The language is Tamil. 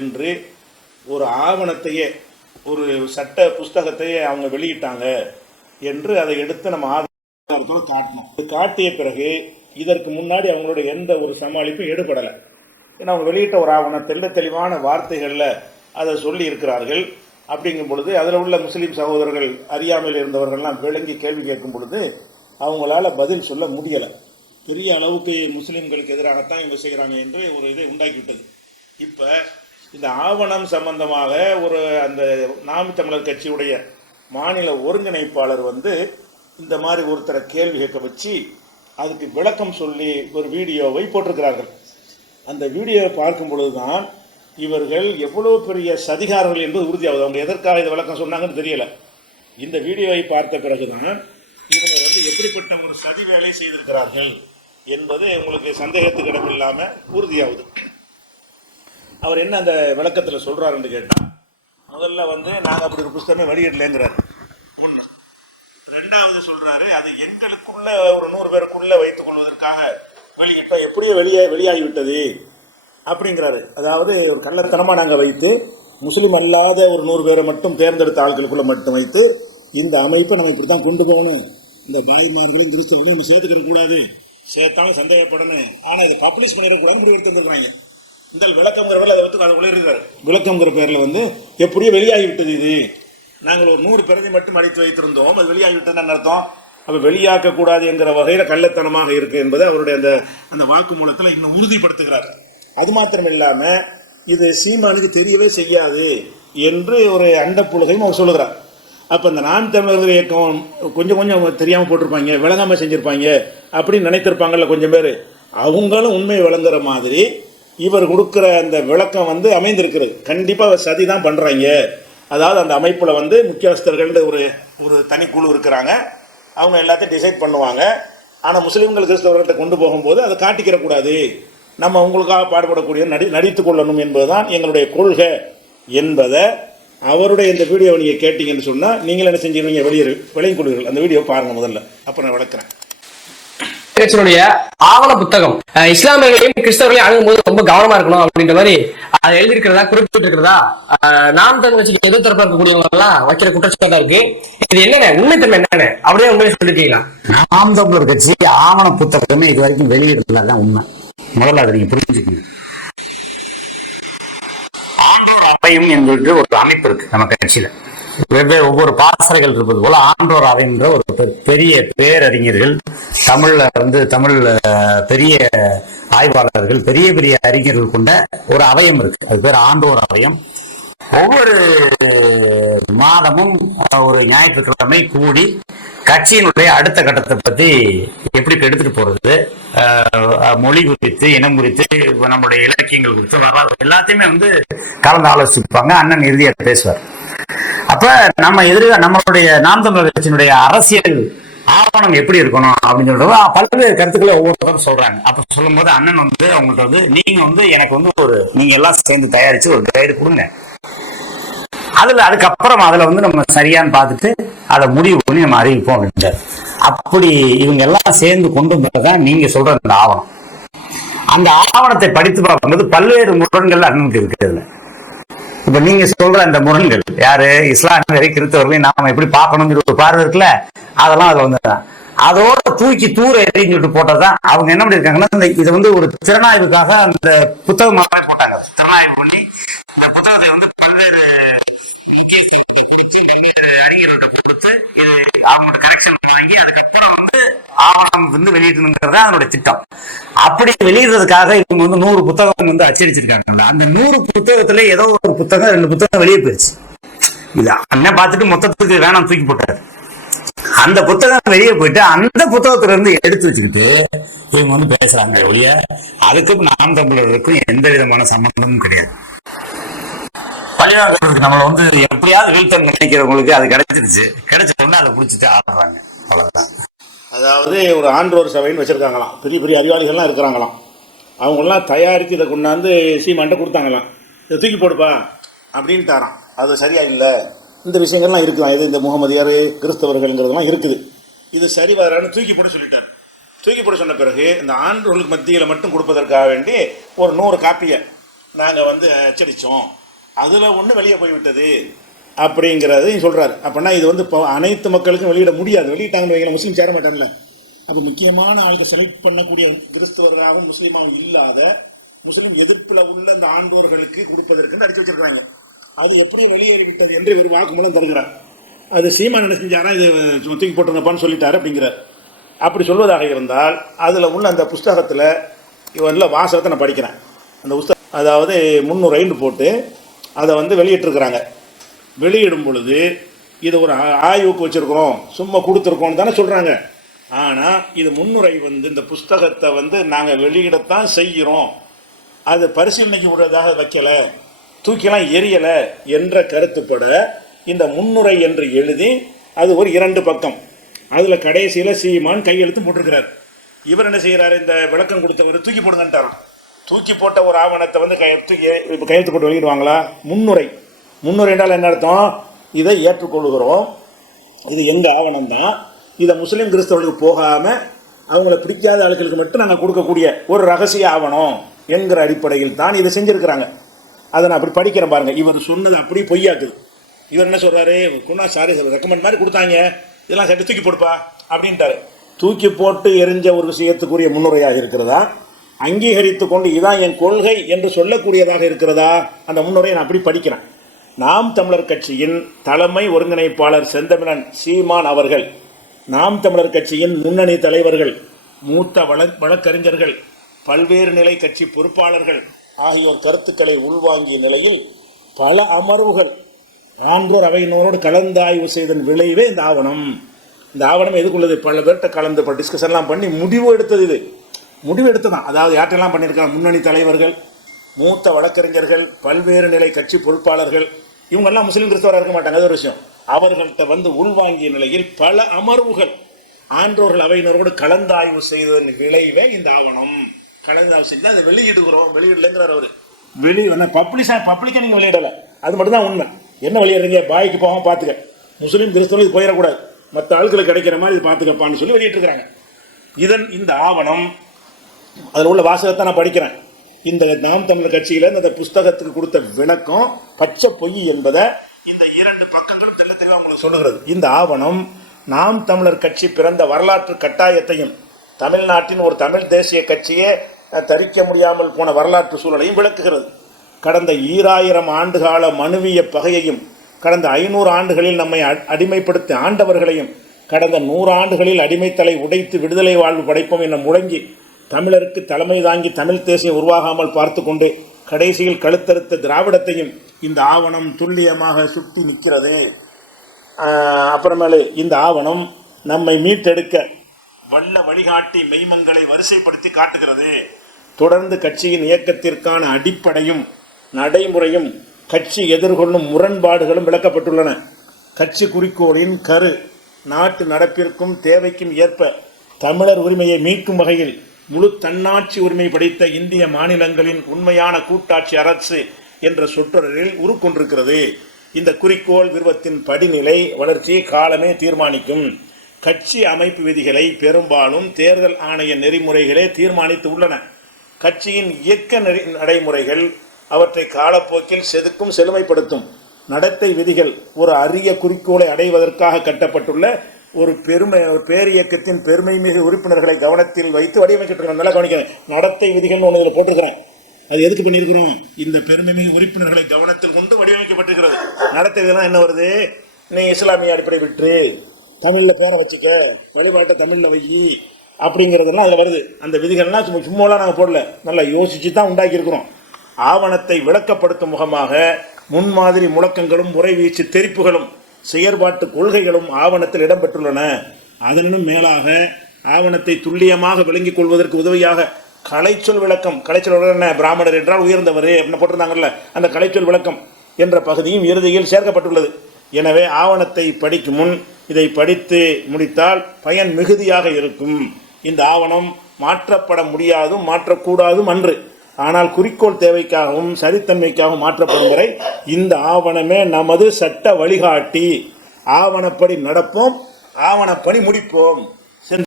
என்று ஒரு ஆவணத்தையே, ஒரு சட்ட புஸ்தகத்தையே அவங்க வெளியிட்டாங்க என்று அதை எடுத்து நம்ம ஆதாரத்தோடு காட்டணும். இது காட்டிய பிறகு இதற்கு முன்னாடி அவங்களோட எந்த ஒரு சமாளிப்பும் ஈடுபடலை. ஏன்னா அவங்க வெளியிட்ட ஒரு ஆவணம் தெளிவான வார்த்தைகளில் அதை சொல்லி இருக்கிறார்கள். அப்படிங்கும் பொழுது அதில் உள்ள முஸ்லீம் சகோதரர்கள், அறியாமையில் இருந்தவர்கள்லாம் விளங்கி கேள்வி கேட்கும் பொழுது அவங்களால பதில் சொல்ல முடியலை. பெரிய அளவுக்கு முஸ்லீம்களுக்கு எதிராகத்தான் இவங்க செய்கிறாங்க என்று ஒரு இதை உண்டாக்கிவிட்டது. இப்போ இந்த ஆவணம் சம்பந்தமாக ஒரு அந்த நாம் தமிழர் கட்சியுடைய மாநில ஒருங்கிணைப்பாளர் இந்த மாதிரி ஒருத்தரை கேள்வி கேட்க வச்சு அதுக்கு விளக்கம் சொல்லி ஒரு வீடியோவை போட்டிருக்கிறார்கள். அந்த வீடியோவை பார்க்கும் பொழுதுதான் இவர்கள் எவ்வளோ பெரிய சதிகாரர்கள் என்பது உறுதியாகுது. அவங்க எதற்காக இதை விளக்கம் சொன்னாங்கன்னு தெரியல. இந்த வீடியோவை பார்த்த பிறகுதான் இவங்க எப்படிப்பட்ட ஒரு சதி வேலை செய்திருக்கிறார்கள் என்பது உங்களுக்கு சந்தேகத்துக்கு இடமில்லாமல் உறுதியாகுது. அவர் என்ன அந்த விளக்கத்தில் சொல்கிறாருன்னு கேட்டால், முதல்ல நாங்கள் அப்படி ஒரு புஸ்தகமே வெளியிடலைங்கிறார். ஒன்று. ரெண்டாவது சொல்கிறாரு, அது எங்களுக்குள்ள ஒரு 100 பேருக்குள்ளே வைத்துக் கொள்வதற்காக வெளியிட்டோம், எப்படியோ வெளியாகிவிட்டது அப்படிங்கிறாரு. அதாவது ஒரு கள்ளத்தனமாக நாங்கள் வைத்து முஸ்லீம் அல்லாத ஒரு 100 பேரை மட்டும் தேர்ந்தெடுத்த ஆட்களுக்குள்ளே மட்டும் வைத்து இந்த அமைப்பை நம்ம இப்படி தான் கொண்டு போகணும், இந்த பாய்மார்களையும் கிறிஸ்தவர்களையும் நம்ம சேர்த்துக்கிடக்கூடாது, சேர்த்தாலும் சந்தேகப்படணும், ஆனால் இதை பப்ளிஷ் பண்ணிடக்கூடாதுன்னு முடிவு எடுத்துருக்காங்க. இந்த விளக்கங்கிற பேரில் அதை உளறுகிறார். விளக்கங்கிற பேரில் எப்படியோ வெளியாகிவிட்டது, இது நாங்கள் ஒரு 100 பிரதி மட்டும் அடித்து வைத்திருந்தோம், அது வெளியாகிவிட்டதுன்னு அர்த்தம். அப்போ வெளியாக்கக்கூடாது என்கிற வகையில் கள்ளத்தனமாக இருக்குது என்பதை அவருடைய அந்த வாக்குமூலத்தில் இன்னும் உறுதிப்படுத்துகிறார். அது மாத்திரம் இல்லாமல் இது சீமானுக்கு தெரியவே செய்யாது என்று ஒரு அண்டப்புலகையும் அவர் சொல்லுகிறார். அப்போ இந்த நாம் தமிழர் இயக்கம் கொஞ்சம் தெரியாமல் போட்டிருப்பாங்க, விளங்காமல் செஞ்சுருப்பாங்க அப்படின்னு நினைத்திருப்பாங்கல்ல கொஞ்சம் பேர், அவங்களும் உண்மையை விளங்குற மாதிரி இவர் கொடுக்குற அந்த விளக்கம் அமைந்திருக்கிறது. கண்டிப்பாக சதி தான் பண்ணுறாங்க. அதாவது அந்த அமைப்பில் முக்கியஸ்தர்கள் ஒரு தனிக்குழு இருக்கிறாங்க, அவங்க எல்லாத்தையும் டிசைட் பண்ணுவாங்க. ஆனால் முஸ்லீம்கள் கிறிஸ்தவர்கிட்ட கொண்டு போகும்போது அதை காட்டிக்கிறக்கூடாது, நம்ம உங்களுக்காக பாடுபடக்கூடிய நடித்து கொள்ளணும் என்பதுதான் எங்களுடைய கொள்கை என்பதை அவருடைய இந்த வீடியோவை நீங்கள் கேட்டீங்கன்னு சொன்னால் நீங்கள் என்ன செஞ்சிருவீங்க, விளங்கிக் கொள்வீர்கள். அந்த வீடியோ பாருங்கள் முதல்ல, அப்புறம் நான் விளக்குறேன். ஆவண புத்தகம் இஸ்லாமியர்களையும் கிறிஸ்தவர்களையும் அணுகும்போது ரொம்ப கவனமா இருக்கணும் அப்படின்ற மாதிரி அதை எழுதிருக்கிறதா, குறிப்பிட்டு இருக்கிறதா நாம் தமிழ் கட்சிக்கு எதிர்த்தரப்பா இருக்கக்கூடியவங்க எல்லாம் வைக்கிற குற்றச்சாட்டா இருக்கு. இது என்னங்க உண்மைத்தன்மை என்னன்னு அப்படியே உண்மையை சொல்லிட்டீங்களா? நாம் தமிழர் கட்சி ஆவண புத்தகமே இது வரைக்கும் வெளியிடலாம் உண்மை. முதல்ல அதை நீங்க புரிஞ்சுக்கணும். ஆண்டோர் அவையும் என்கின்ற ஒரு அமைப்பு இருக்கு நம்ம கட்சியில. வெவ்வேறு ஒவ்வொரு பாசறைகள் இருப்பது போல ஆண்டோர் அவை என்ற ஒரு பெரிய பேரறிஞர்கள், தமிழ் பெரிய ஆய்வாளர்கள், பெரிய பெரிய அறிஞர்கள் கொண்ட ஒரு அவயம் இருக்கு. அது பேர் ஆண்டோர் அவயம். ஒவ்வொரு மாதமும் ஒரு ஞாயிற்றுக்கிழமை கூடி கட்சியினுடைய அடுத்த கட்டத்தை பத்தி எப்படி எடுத்துட்டு போறது, மொழி குறித்து, இனம் குறித்து, நம்முடைய இலக்கியங்கள் குறித்து, வரலாறு எல்லாத்தையுமே கலந்து ஆலோசிப்பாங்க. அண்ணன் இறுதியா பேசுவார். அப்ப நம்மளுடைய நாம் தமிழர் கட்சியினுடைய அரசியல் ஆவணம் எப்படி இருக்கணும் அப்படின்னு சொல்றது பல்வேறு கருத்துக்களை ஒவ்வொருத்தரும் சொல்றாங்க. அப்ப சொல்லும் போது அண்ணன் அவங்கள்ட்ட நீங்க எனக்கு நீங்க எல்லாம் சேர்ந்து தயாரிச்சு ஒரு கைடு கொடுங்க, அதுக்கப்புறம் நம்ம சரியான்னு பார்த்துட்டு அதை முடிவு பண்ணி நம்ம அறிவிப்போம் அப்படின்றாரு. அப்படி இவங்க எல்லாம் சேர்ந்து கொண்டு வந்ததான் நீங்க சொல்ற அந்த ஆவணம். அந்த ஆவணத்தை படித்து பார்க்கும்போது பல்வேறு முரண்கள் அண்ணனுக்கு இருக்கிறது. இப்ப நீங்க சொல்ற அந்த முரண்கள் யாரு, இஸ்லாமியரை கிறிஸ்தவர்களையும் நாம எப்படி பார்க்கணுங்கிற ஒரு பார்வை இருக்குல்ல, அதெல்லாம் அதுல அதோட தூக்கி தூர எறிஞ்சுட்டு போட்டதான் அவங்க என்ன பண்ணிருக்காங்கன்னா, இதை ஒரு திறனாய்வுக்காக அந்த புத்தகமாகவே போட்டாங்க. திறனாய்வு பண்ணி இந்த புத்தகத்தை பல்வேறு முக்கியத்துவத்தை கொடுத்து, பல்வேறு அறிஞர்கள்ட்ட கொடுத்து, இது அவங்களோட கரெக்ஷன் வாங்கி அதுக்கப்புறம் ஆவணம் வெளியிடணுங்கிறத அதனுடைய திட்டம். அப்படி வெளியிடுறதுக்காக இவங்க 100 புத்தகம் அச்சடிச்சிருக்காங்கல்ல, அந்த 100 புத்தகத்துல ஏதோ ஒரு புத்தகம் 2 புத்தகம் வெளியே போயிருச்சு. இது அண்ணன் பார்த்துட்டு மொத்தத்துக்கு வேணாம் தூக்கி போட்டாரு. அந்த புத்தகம் வெளியே போயிட்டு அந்த புத்தகத்துல இருந்து எடுத்து வச்சுக்கிட்டு இவங்க பேசுறாங்க ஒழிய அதுக்கு நாம் தமிழருக்கும் எந்த விதமான சம்பந்தமும் கிடையாது. பழிவாங்கிறதுக்கு நம்மள எப்படியாவது வீழ்த்தம் நினைக்கிறவங்களுக்கு அது கிடைச்சிருச்சு, கிடைச்சோம்னா அதை பிடிச்சிட்டு ஆடுறாங்க, அவ்வளவுதான். அதாவது ஒரு ஆன்றோர் சபைன்னு வச்சுருக்காங்களாம், பெரிய பெரிய அறிவாளிகள்லாம் இருக்கிறாங்களாம். அவங்களாம் தயாரித்து இதை கொண்டாந்து சீமான்ட்ட கொடுத்தாங்களாம், இதை தூக்கி போடுப்பா அப்படின்னு தாரான். அது சரியா இல்லை, இந்த விஷயங்கள்லாம் இருக்குதான், இது இந்த முகமதியார் கிறிஸ்தவர்கள்ங்கிறதுலாம் இருக்குது, இது சரி வரான்னு தூக்கி போட சொல்லிட்டார். தூக்கி போட சொன்ன பிறகு இந்த ஆன்றோர்களுக்கு மத்தியில் மட்டும் கொடுப்பதற்காக வேண்டி ஒரு 100 காப்பியை நாங்கள் வந்து அச்சடித்தோம், அதில் ஒன்று வெளியே போய்விட்டது அப்படிங்கிறதையும் சொல்கிறாரு. அப்படின்னா இது வந்து இப்போ அனைத்து மக்களுக்கும் வெளியிட முடியாது. வெளியிட்டாங்கன்னு வைங்களேன், முஸ்லீம் சேர மாட்டான்ல. அப்போ முக்கியமான ஆளுக்கு செலக்ட் பண்ணக்கூடிய கிறிஸ்தவர்களாகவும் முஸ்லீமாகவும் இல்லாத முஸ்லீம் எதிர்ப்பில் உள்ள இந்த ஆண்டோர்களுக்கு கொடுப்பதற்கு அடிச்சு வச்சிருக்காங்க. அது எப்படி வெளியேறிவிட்டது என்று ஒரு வாக்குமூலம் தருகிறார். அது சீமான் என்ன செஞ்சாரா, இது தூக்கி போட்டுருங்கப்பான்னு சொல்லிட்டாரு அப்படிங்கிறார். அப்படி சொல்வதாக இருந்தால் அதில் உள்ள அந்த புஸ்தகத்தில் இவரில் வாசகத்தை நான் படிக்கிறேன். அந்த புஸ்தகம் அதாவது 300 போட்டு அதை வந்து வெளியிட்டிருக்கிறாங்க. வெளியிடும் பொழுது இது ஒரு ஆய்வுக்கு வச்சுருக்கிறோம், சும்மா கொடுத்துருக்கோன்னு தானே சொல்கிறாங்க. ஆனால் இது முன்னுரை வந்து இந்த புஸ்தகத்தை வந்து நாங்கள் வெளியிடத்தான் செய்கிறோம், அது பரிசீலனைக்கு விடுறதாக வைக்கலை, தூக்கிலாம் எரியலை என்ற கருத்துப்பட இந்த முன்னுரை என்று எழுதி அது ஒரு 2 பக்கம். அதில் கடைசியில் சீமான் கையெழுத்து போட்டிருக்கிறார். இவர் என்ன செய்கிறார், இந்த விளக்கம் கொடுத்தவர் தூக்கி போடுங்கன்ட்டார். தூக்கி போட்ட ஒரு ஆவணத்தை வந்து கையெழுத்து போட்டு வெளியிடுவாங்களா? முன்னுரை. முன்னுரை என்றால் என்ன அர்த்தம்? இதை ஏற்றுக்கொள்கிறோம், இது எங்கள் ஆவணம் தான், இதை முஸ்லீம் கிறிஸ்தவர்களுக்கு போகாமல் அவங்கள பிடிக்காத ஆட்களுக்கு மட்டும் நாங்கள் கொடுக்கக்கூடிய ஒரு ரகசிய ஆவணம் என்கிற அடிப்படையில் தான் இதை செஞ்சுருக்கிறாங்க. அதை நான் அப்படி படிக்கிறேன் பாருங்கள். இவர் சொன்னது அப்படி பொய்யாக்குது. இவர் என்ன சொல்கிறாரு, குணா சாரி ரெக்கமெண்ட் மாதிரி கொடுத்தாங்க, இதெல்லாம் சட்டை தூக்கி போடுப்பா அப்படின்ட்டாரு. தூக்கி போட்டு எரிஞ்ச ஒரு விஷயத்துக்குரிய முன்னுரையாக இருக்கிறதா, அங்கீகரித்து கொண்டு இதான் என் கொள்கை என்று சொல்லக்கூடியதாக இருக்கிறதா? அந்த முன்னுரையை நான் அப்படி படிக்கிறேன். நாம் தமிழர் கட்சியின் தலைமை ஒருங்கிணைப்பாளர் செந்தமிழன் சீமான் அவர்கள், நாம் தமிழர் கட்சியின் முன்னணி தலைவர்கள், மூத்த வழக்கறிஞர்கள், பல்வேறு நிலை கட்சி பொறுப்பாளர்கள் ஆகியோர் கருத்துக்களை உள்வாங்கிய நிலையில் பல அமர்வுகள் ஆன்றோர் அவையினரோடு கலந்தாய்வு செய்தன் விளைவே இந்த ஆவணம். இந்த ஆவணம் எதுக்குள்ளது? பல பேர்கிட்ட கலந்து டிஸ்கஷன்லாம் பண்ணி முடிவு எடுத்தது. இது முடிவு எடுத்ததான். அதாவது யார்ட்டெல்லாம் பண்ணியிருக்காங்க? முன்னணி தலைவர்கள், மூத்த வழக்கறிஞர்கள், பல்வேறு நிலை கட்சி பொறுப்பாளர்கள், இவங்கெல்லாம் முஸ்லீம் கிறிஸ்தவராக இருக்க மாட்டாங்க, அது ஒரு விஷயம். அவர்கள்ட்ட வந்து உள்வாங்கிய நிலையில் பல அமர்வுகள் ஆன்றோர்கள் அவையினரோடு கலந்தாய்வு செய்ததன் விளைவே இந்த ஆவணம். கலந்தாய்வு செஞ்சு அதை வெளியிடுகிறோம், வெளியிடலைங்கிறார் அவர். பப்ளிக்கா நீங்கள் வெளியிடலை, அது மட்டும்தான் உண்மை. என்ன வெளியிடுறீங்க? பாய்க்கு போகாமல் பார்த்துக்க, முஸ்லீம் கிறிஸ்தவர்கள் இது போயிடக்கூடாது, மற்ற ஆட்களுக்கு கிடைக்கிற மாதிரி இது பார்த்துக்கப்பான்னு சொல்லி வெளியிட்டிருக்கிறாங்க. இந்த ஆவணம் அதில் உள்ள வாசகத்தை நான் படிக்கிறேன். இந்த நாம் தமிழர் கட்சியில் இந்த புஸ்தகத்துக்கு கொடுத்த விளக்கம் பச்சை பொய் என்பதை இந்த 2 பக்கங்களும் தெல்ல தெளிவாக உங்களுக்கு சொல்லுகிறது. இந்த ஆவணம் நாம் தமிழர் கட்சி பிறந்த வரலாற்று கட்டாயத்தையும் தமிழ்நாட்டின் ஒரு தமிழ் தேசிய கட்சியே தரிக்க முடியாமல் போன வரலாற்று சூழலையும் விளக்குகிறது. கடந்த 2000 ஆண்டுகால மனுவிய பகையையும், கடந்த 500 ஆண்டுகளில் நம்மை அடிமைப்படுத்தி ஆண்டவர்களையும், கடந்த 100 ஆண்டுகளில் அடிமைத்தலை உடைத்து விடுதலை வாழ்வு படைப்போம் என முழங்கி தமிழருக்கு தலைமை தாங்கி தமிழ் தேசியம் உருவாகாமல் பார்த்து கொண்டு கடைசியில் கழுத்தறுத்த திராவிடத்தையும் இந்த ஆவணம் துல்லியமாக சுட்டி நிற்கிறது. அப்புறமேலு இந்த ஆவணம் நம்மை மீட்டெடுக்க வல்ல வழிகாட்டி மெய்மங்களை வரிசைப்படுத்தி காட்டுகிறது. தொடர்ந்து கட்சியின் இயக்கத்திற்கான அடிப்படையும் நடைமுறையும் கட்சி எதிர்கொள்ளும் முரண்பாடுகளும் விளக்கப்பட்டுள்ளன. கட்சி குறிக்கோளின் கரு நாட்டு நடப்பிற்கும் தேவைக்கும் ஏற்ப தமிழர் உரிமையை மீட்கும் வகையில் முழு தன்னாட்சி உரிமை படைத்த இந்திய மாநிலங்களின் உண்மையான கூட்டாட்சி அரசு என்ற சொற்றொடரில் உருக்கொண்டிருக்கிறது. இந்த குறிக்கோள் விருப்பத்தின் படிநிலை வளர்ச்சியை காலமே தீர்மானிக்கும். கட்சி அமைப்பு விதிகளை பெரும்பாலும் தேர்தல் ஆணைய நெறிமுறைகளே தீர்மானித்து உள்ளன. கட்சியின் இயக்க நடைமுறைகள் அவற்றை காலப்போக்கில் செதுக்கும், செழுமைப்படுத்தும். நடத்தை விதிகள் ஒரு அரிய குறிக்கோளை அடைவதற்காக கட்டப்பட்டுள்ள ஒரு பேரியக்கத்தின் பெருமை மிகு உறுப்பினர்களை கவனத்தில் வைத்து வடிவமைக்கப்பட்டிருக்கிறோம். நல்லா கவனிக்கிறேன். நடத்தை விதிகள்னு ஒன்று இதில் போட்டிருக்கிறேன். அது எதுக்கு பண்ணியிருக்கிறோம்? இந்த பெருமை மிகு உறுப்பினர்களை கவனத்தில் கொண்டு வடிவமைக்கப்பட்டிருக்கிறது. நடத்தை விதிலாம் என்ன வருது? நீ இஸ்லாமிய அடிப்படை விட்டு தமிழில் பேரை வச்சுக்க, வழிபாட்டை தமிழில் வை அப்படிங்கிறதெல்லாம் அதில் வருது. அந்த விதிகள்லாம் சும்மாலாம் நாங்கள் போடல, நல்லா யோசித்து தான் உண்டாக்கியிருக்கிறோம். ஆவணத்தை விளக்கப்படுத்தும் முகமாக முன்மாதிரி முழக்கங்களும் முறைவீச்சு தெரிப்புகளும் செயற்பாட்டு கொள்கைகளும் ஆவணத்தில் இடம்பெற்றுள்ளன. அதனும் மேலாக ஆவணத்தை துல்லியமாக விளங்கிக் கொள்வதற்கு உதவியாக கலைச்சொல் விளக்கம், கலைச்சொல் என்ன, பிராமணர் என்றால் உயர்ந்தவர் அப்படின்னு போட்டிருந்தாங்கல்ல, அந்த கலைச்சொல் விளக்கம் என்ற பகுதியும் இறுதியில் சேர்க்கப்பட்டுள்ளது. எனவே ஆவணத்தை படிக்கும் முன் இதை படித்து முடித்தால் பயன் மிகுதியாக இருக்கும். இந்த ஆவணம் மாற்றப்பட முடியாதும் மாற்றக்கூடாதும் அன்று, ஆனால் குறிக்கோள் தேவைக்காகவும் சரித்தன்மைக்காகவும் மாற்றப்படும் வரை இந்த ஆவணமே நமது சட்ட வழிகாட்டி. ஆவணப்படி நடப்போம், ஆவணப்படி முடிப்போம்.